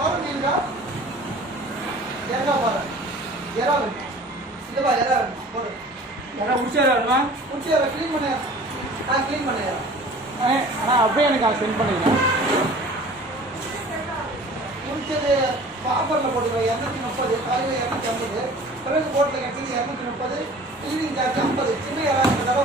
இருக்கா இறங்கா பாரு. இறா வேணும் இல்லைப்பா இறா வேணும் போடு. குச்சி அதை க்ளீன் பண்ண நான் க்ளீன் பண்ணேன் ஆனால் அப்படியே எனக்கு சென்ட் பண்ணிடுங்க முடிச்சது ஆஃபரில் போட்டுருவோம் இரநூத்தி முப்பது. காலையில் இரநூத்தி ஐம்பது. பிறகு போட்டில் கிடைச்சது இரநூத்தி முப்பது. கிளீனிங் சார்ஜ் ஐம்பது. சின்ன இறா இருக்கிறதால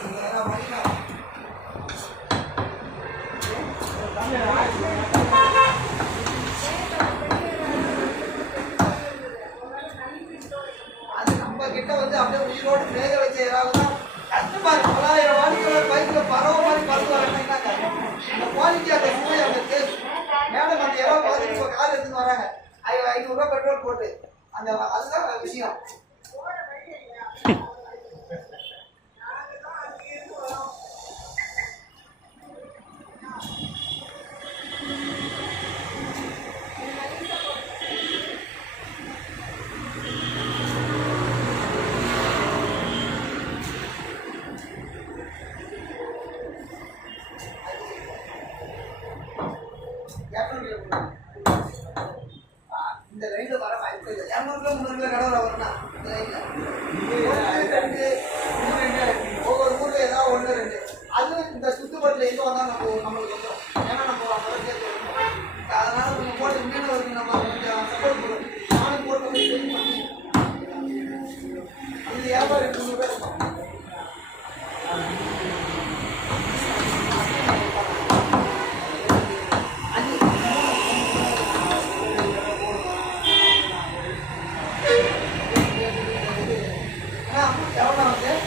உயிரோடு மேக வச்ச ஏதாவது தான். கஷ்டமாரு பலாயிரம் வாடிக்கையாளர் பைக்கில் பரவ மாதிரி பறந்து வரேன்னாங்க அந்த குவாலிட்டி அந்த சுவை அந்த டேஸ்ட் மேடம் அந்த இரவு பார்த்து இப்போ கார் எடுத்துன்னு வராங்க. ஐநூறுரூவா பெட்ரோல் போட்டு. அந்த அதுதான் விஷயம். இந்த லைன்ல வர வாய்ப்பு இல்லை. இரநூறு கிலோ முந்நூறு கிலோ வரணும் இந்த லைன்ல ரெண்டு ரெண்டு ஒவ்வொரு ஊர்ல ஏதாவது ஒன்று ரெண்டு. அது இந்த சுத்துப்பட்டில் எங்க வந்தாலும் நம்ம நம்மளுக்கு வந்துடும் அண்ணா,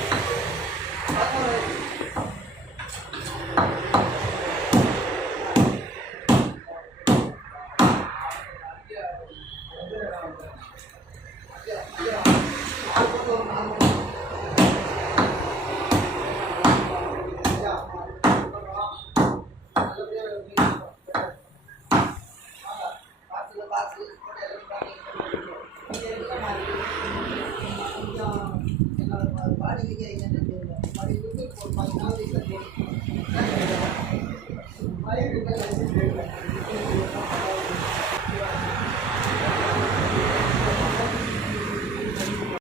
What do you think?